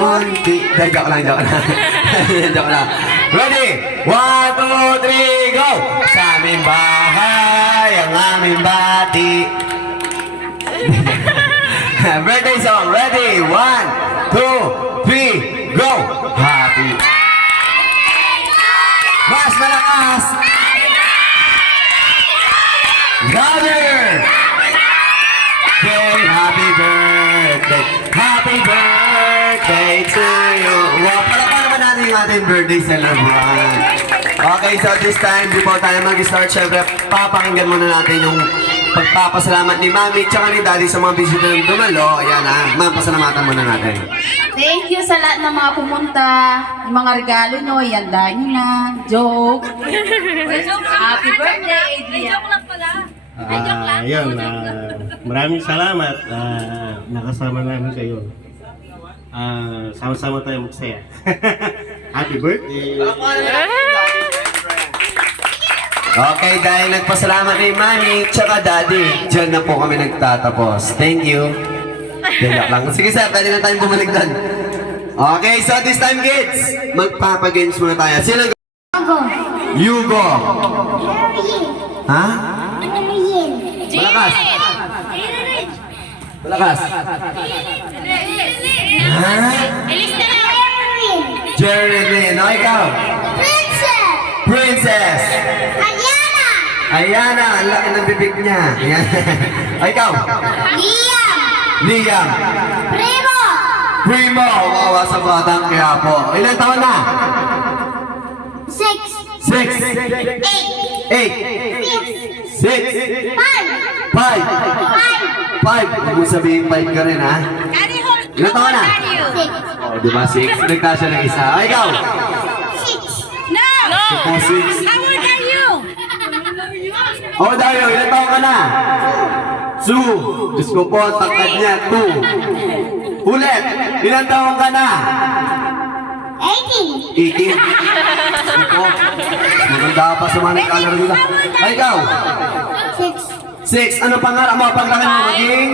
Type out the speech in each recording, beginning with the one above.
Monty. Joke lang. Joke lang. Ready? 1, 2, 3, go! Sa aming bahay, ang aming bati. Birthday song. Ready? 1, 2, 3, go! Happy. Mas malakas! Louder! Okay, happy birthday! Happy birthday to you! Wow, palakpan naman natin yung ating birthday celebrant. Okay, so this time, before tayo mag-start, syempre, papakinggan muna natin yung pagpapasalamat ni Mami tsaka ni Daddy sa mga bisita ng dumalo. Ayan ha, ma'am, pasalamatan muna natin. Thank you sa lahat ng mga pumunta. Yung mga regalo nyo, ianda nyo na. Joke. Happy birthday, Adrian. Joke lang pala. Ayun, maraming salamat. Nakasama namin kayo. Sama-sama tayo magsaya. Happy birthday! Okay, dahil nagpasalamat ni Mami tsaka Daddy, dyan na po kami nagtatapos. Thank you. Dilak lang. Sige sir, pwede na tayong bumalik doon. Okay, so this time kids, magpapagames muna tayo. Sino? Yugo. Ha? Malakas. Malakas. Ha? Jerry Lynn. O, ikaw? Princess. Ayana. Ang laki ng bibig niya. Ayan. O, ikaw? Liam. Primo. Wawa sa batang kaya po. Ilan taon na? 6. 8. 6. 5. 5. Huwag mo sabihin 5 ka rin, ha? Ilan taon na? O, di ba 6? Nagtasya ng isa. O, ikaw? No! Ikaw 6. How old are you? O, Dario, ilan taon ka na? 2. Diyos ko po, tangkad niya. 2. Ulit, ilan taon ka na? 18. Diyos ko po. Maganda pa sa mga nagkalaro dito. Ay, ikaw? 6. Ano pangarap mo? Paglaki mo maging?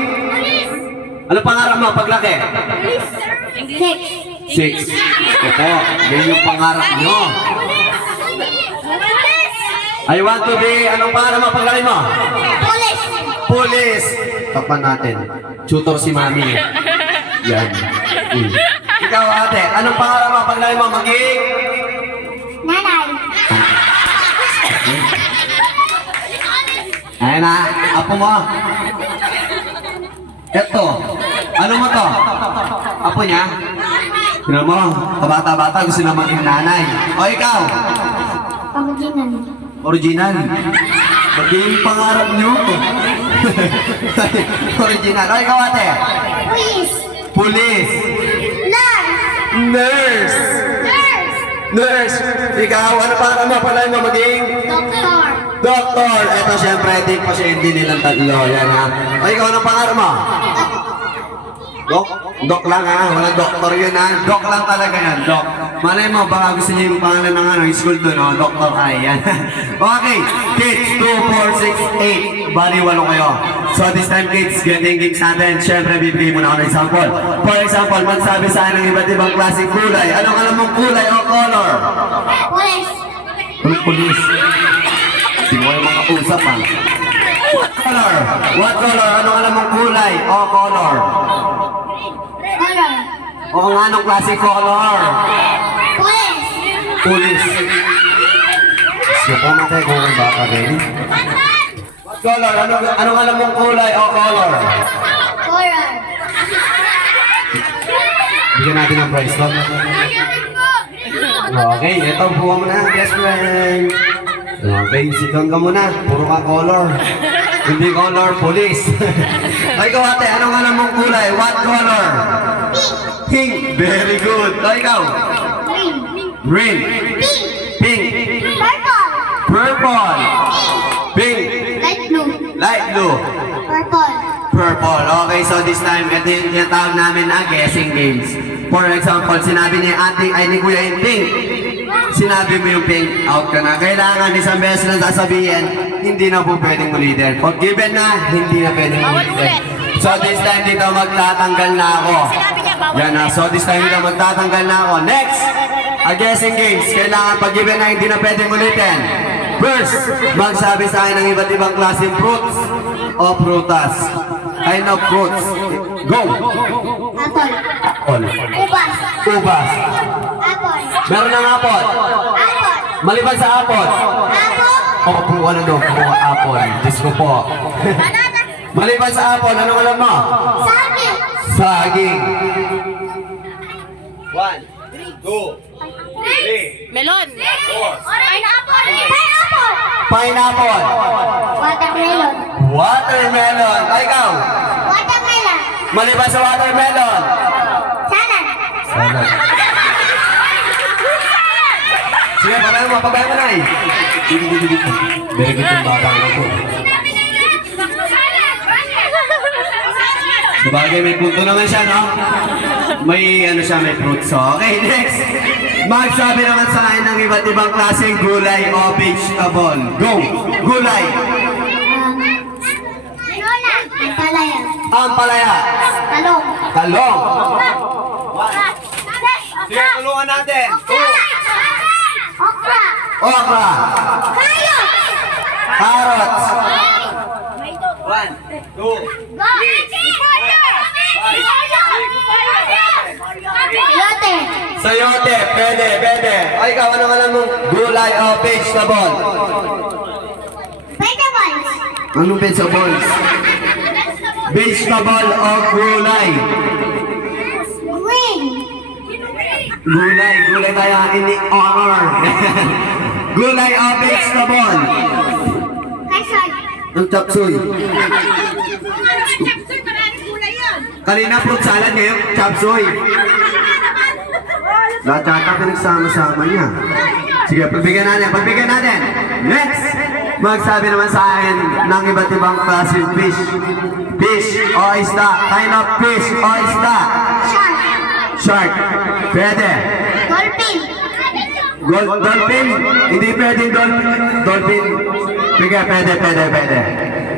Ano pangarap mo? Paglaki? 6. Ito po, yan yung pangarap nyo. I want to be, anong pangarap mo? Paglaki mo? Police. Takpan natin. Tutor si Mami. Yan. Ikaw ate, anong pangarap mo? Paglaki mo maging? Ayan na, apo mo. Eto, ano mo to? Apo niya? Sino mo, kabata-bata gusto na maging nanay. O ikaw? Original. Maging pangarap niyo. Original. O ikaw ate? Police. Nurse. Ikaw, ano pangarap mo? Palay mo maging? Doktor! Ito siyempre, di pasyente nilang tatlo. Yan ha. O ikaw, anong pangarap mo? Dok lang ha. Walang doktor yun ha. Dok lang talaga yan. Dok. Malay mo, baka gusto niyo yung pangalan ng ano, yung school doon. Oh, Dr. Ay. Yan. Okay. Kids, 2, 4, 6, 8. Bali, 8 kayo. So this time kids, getting games natin. Siyempre, bibigay muna ako ng example. For example, magsabi sa akin ng iba't ibang klaseng kulay. Anong alam mong kulay o color? Police. Hindi mo yung mga usap ha. What color? What color? Anong alam mong kulay o color? O kung anong klaseng color? Police. So pumatay kung ang baka rin. What color? Anong alam mong kulay o color? Bigyan natin ng prize log. Okay, ito buha mo na, best friend. Okay, sigang ka muna. Puro ka color. Hindi color, police. Ay, ikaw ate, anong alam mong kulay? What color? Pink. Very good. O, ikaw? Green. Pink. Purple. Pink. Light blue. Purple. Okay, so this time, ito yung tinatawag namin na guessing games. For example, sinabi ni ate, ay ni kuya yung pink. Sinabi mo yung pink, out ka na. Kailangan isang beses na sasabihin, hindi na po pwedeng ulitin. Pag given na, hindi na pwedeng ulitin. So this time dito magtatanggal na ako. Sinabi niya Yan na. So this time lang magtatanggal na ako. Next, a guessing games. Kailangan pag-given na hindi na pwedeng ulitin. First, magsabi sa akin ng iba't ibang klaseng fruits o prutas. Kind of fruits. Go! Apple. Apple. Ubas. Ubas. Apple. Meron ng apple. Apple. Maliban sa apple. Apple. O, po, ano daw? Po, apple. Diyos ko po. Banana. Maliban sa apple, anong alam mo? Sabi. Saging. 1, 2, 3, Melon. 4. Pineapple. Pineapple. Pineapple. Watermelon. Watermelon. Ay, ikaw. Watermelon. Maliban sa watermelon. Salad. Salad. Sige, pabayan mo na eh. Very good yung bata ko po. Sabagay, may punto naman siya, no? May ano siya, may fruits. So, okay, next. Magsabi naman sa akin ng iba't ibang klaseng gulay o vegetable. Go! Gulay. Lola. Palaya. Ampalaya. Talong. Talong. Okra. Sige, tulungan natin. Okra. Okra. Carrot. Carrots. 1, 2, Go. Lote. sayote. Pwede, pwede. Ay, ikaw, anong alam mo? Gulay o vegetable? Vegetables. Anong vegetables? Vegetable o gulay? Green. Gulay, gulay tayo ini-honor. Gulay o vegetable? Kasoy. Ang chapsuy. Kanina fruit salad, ngayon chapsuy. Lahat yata pinagsama-sama niya. Sige, pagbigyan natin, pagbigyan natin. Next! Magsabi naman sa akin ng iba't ibang klaseng fish. Fish o isda. Kind of fish o isda. Shark. Shark. Pwede. Dolphin. Dolphin. Hindi pwedeng dolphin. Sige, pwede, pwede, pwede.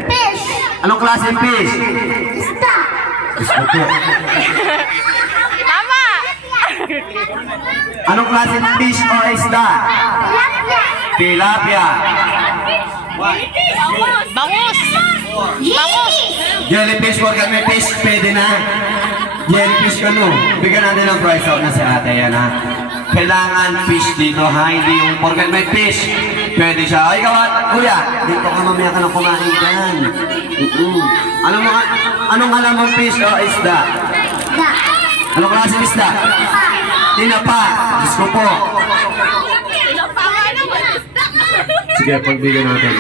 Fish. Anong klaseng fish? Isda. Gusto ko. Tama! Anong klaseng fish o isda? Tilapia. Tilapia. Bangus! Bangus! Jellyfish, porkat may fish, pwede na. Jellyfish ka no. Bigyan natin ng price out na si ate yan ha. Kailangan fish dito ha, hindi yung porkat may fish. Pwede siya. Ay, ikaw, kuya, dito ka mamaya ka na kumain dyan. Anong alam mo fish o isda? Da. Anong klaseng isda? Tinapa. Diyos ko po. Sige, pagbigyan natin.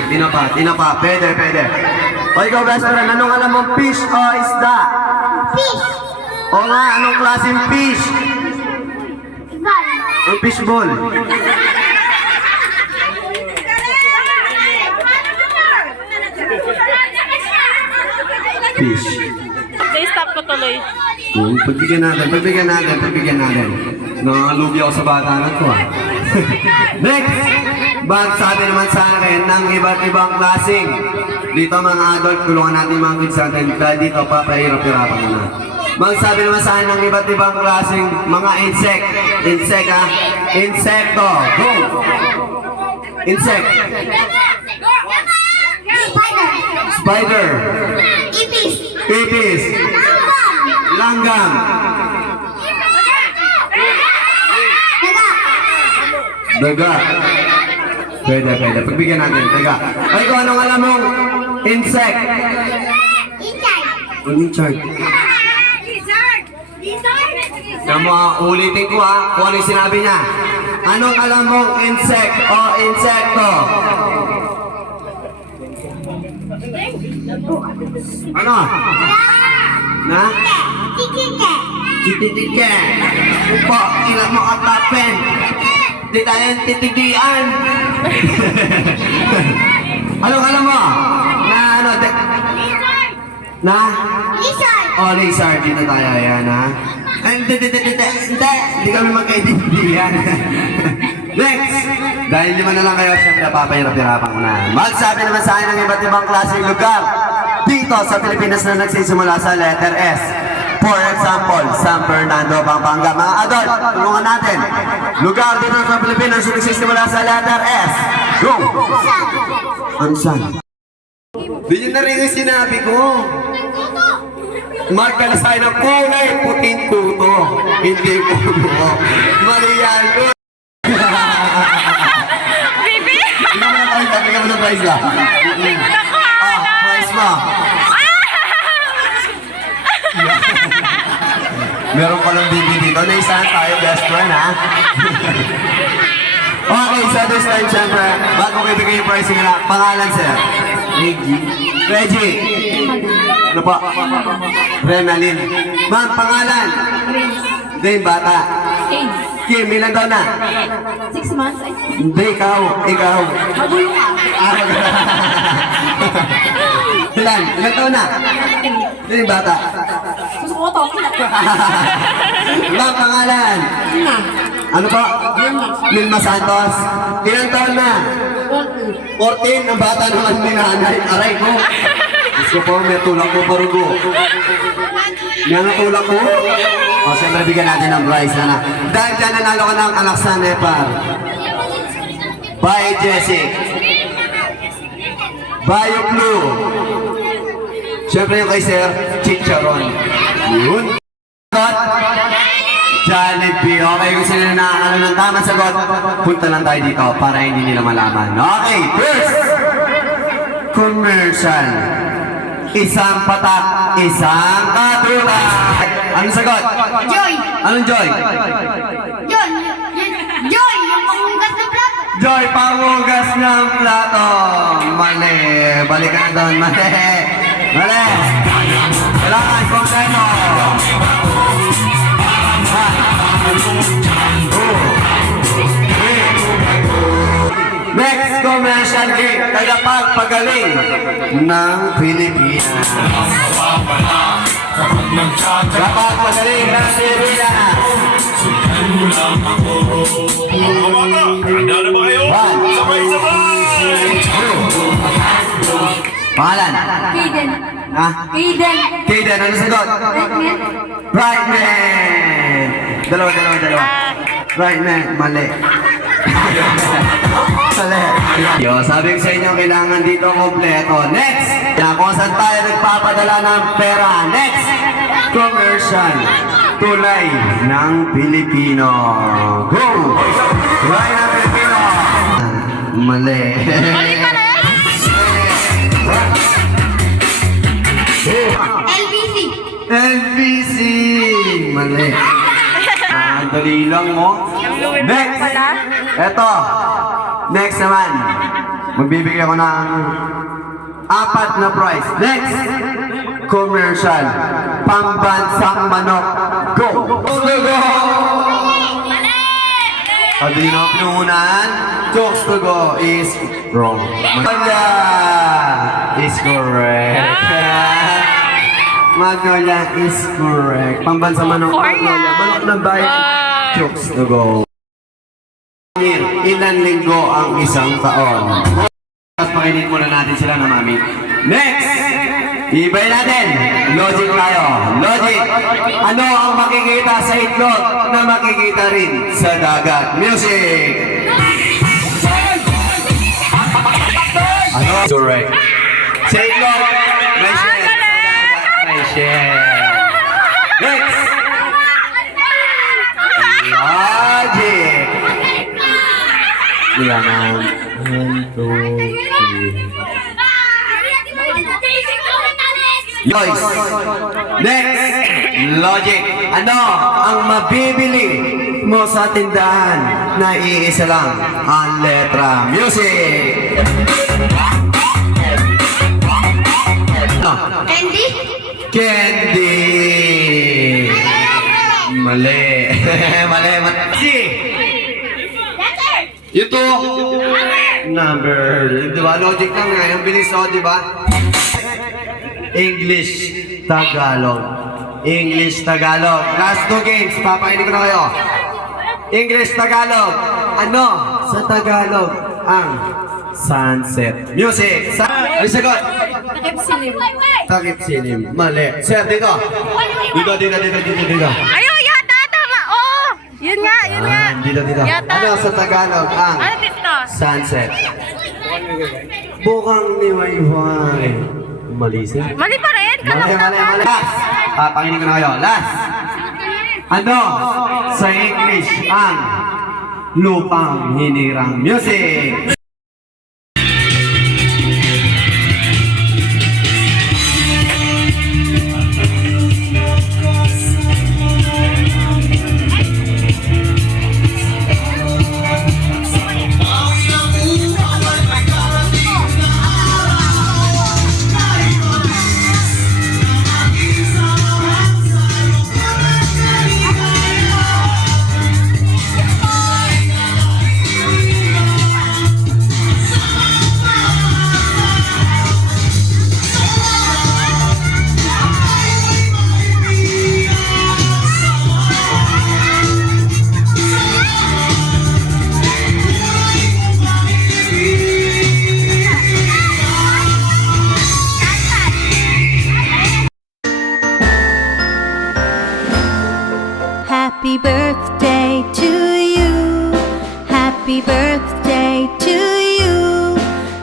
Tinapa. Pwede, pwede. O ikaw, best friend, anong alam mo fish o isda? Fish. O nga, anong klaseng fish? Ball. Ang fishball. Fish. Stop ko tuloy. Pagbigyan natin. Nangalugi ako sa bata na to ah. Next! Magsabi naman sa akin ng iba't ibang klaseng. Dito mga adult, tulungan natin mga kids natin. Dahil dito, papahirap-hirapan na. Magsabi naman sa akin ng iba't ibang klaseng mga insect. Insect ha? Insekto. Go! Insect. Spider. Spider. Ipis. Ipis. Langgam. Daga. Daga. Pwede. Pagbigyan natin. Daga. Ay, kung anong alam mong insect. Inchay. Insect. Tama, ulitin ko ha, kung ano yung sinabi niya. Anong alam mong insect o insekto? Ano? Na? Kikike. Tititike. Upo, ilang mo katapin. Di tayo titigian. Anong alam mo? Na ano? Na? Lizard. Oh, lizard. Dito tayo. Ayan ha. Hindi kami magkaintindihan. Next! Dahil lima na lang kayo, siyempre papahirap-hirapan ko na. Magsabi naman sa akin ng iba't ibang klaseng lugar dito sa Pilipinas na nagsisimula sa letter S. For example, San Fernando, Pampanga. Mga adult, tulungan natin. Lugar dito sa Pilipinas yung nagsisimula sa letter S. Go! Ano san? Di nyo na rin yung sinabi ko. Magkalasay ng kulay puting tuto. Hindi puto. Mali yan. Bigyan mo ng prize ka. Prize mo. Meron pa lang baby dito. Naisahan tayo, best friend, ha? Okay, so this time, syempre, bago ko ibigay yung prize nila, pangalan, sir? Reggie. Ano po? Renalyn. Ma'am, pangalan? Dave, bata. Kim, ilan taon na? 6 months. Ay, Hindi, ikaw. magulo ka. Ilan taon na? Dave, bata. Susuko ko. Ma'am, pangalan? Ano po? Milma Santos. Ilan taon na? 14. Ang bata naman ni nanay. Aray ko. Gusto po, may tulak ko parugo. Yan ang tulak ko. O, siyempre bigyan natin ng prize na. Dahil dyan nanalo ka ng Alaksan Nepal. By Jessie. Bio Blue. Siyempre yung kay Sir Chicharon. Yun. Jollibee. Okay, kung sino na nakakalo ng tamang sagot, punta lang tayo dito para hindi nila malaman. Okay, first. Commercial. Isang patak, isang katulad. Anong sagot? Joy. Anong Joy? Yun. Joy, yung panghugas ng plato. Joy, pangugas ng plato. Mali. Balikan na doon. Mali. Mali. Kailangan konteno. Next commercial gig, tagapagpagaling ng Pilipinas. Tagapagpagaling ng Pilipinas. Handa na ba kayo? Sabay-sabay! Pangalan? Kaden. Ha? Kaden. Kaden, ano sagot? Brightman! Dalawa. Brightman, mali. Mali. Yo, sabi ko sa inyo, kailangan dito kompleto. Next! Kung saan tayo nagpapadala ng pera. Next! Commercial. Tulay ng Pilipino. Go! Tulay ng Pilipino. Mali. LBC. LBC! Mali. Ang dali lang mo. Next! Eto. Next naman. Magbibigay ako ng 4 na prize. Next! Commercial. Pambansang manok. Go! Go! Sabi na pinuhunan. Jokes to go is wrong. Magnolia is correct. Magnolia is correct. Pambansang manok. Magnolia. Manok ng bayan. Jokes to go. Ilan linggo ang isang taon? Tapos pakinin muna natin sila na mami. Next! Ibay natin. Logic tayo. Logic. Ano ang makikita sa itlog na makikita rin sa dagat? Music! Ano? Correct. Sa itlog, may shell. Sa dagat, may shell. Next! Logic! Yan ang 1, 2, 3. Joyce. Next. Logic. Ano ang mabibili mo sa tindahan na iisa lang ang letra? Music. Candy. Candy. Mali. Mali. Si. Ito. Number. Di ba? Logic lang nga. Yung bilis o, di ba? English, Tagalog. English, Tagalog. Last 2 games. Papainin ko na kayo. English, Tagalog. Ano sa Tagalog ang Sunset. Music. Ay, sagot. Takip silim. Mali. Sir, dito. Dito. Ayun, yata, tama. Oo. Yun nga. Dito. Yata. Ano sa Tagalog ang Ano dito? sunset? Bukang niwayway. Mali, sir. Mali pa rin. Mali. Last. Pakinig ko na kayo. Last. Ano sa English ang lupang hinirang? Music. Happy birthday to you. Happy birthday to you.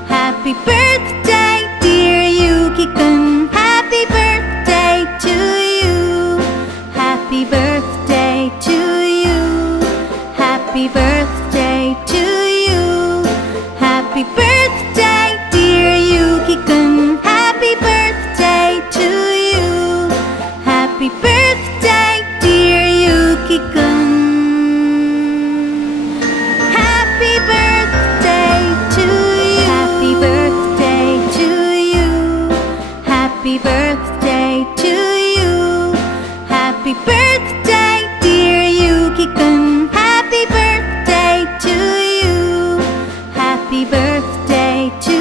Happy birthday, dear Yuki-kun. Happy birthday to you. Happy birthday to you. Happy birthday to you. Happy birthday, dear Yuki-kun. Happy birthday to you. Happy birthday, dear Yuki-kun. Happy birthday to you. Happy birthday to you. Happy birthday to you. Happy birthday, dear Yuki-kun. Happy birthday to you. Happy birthday to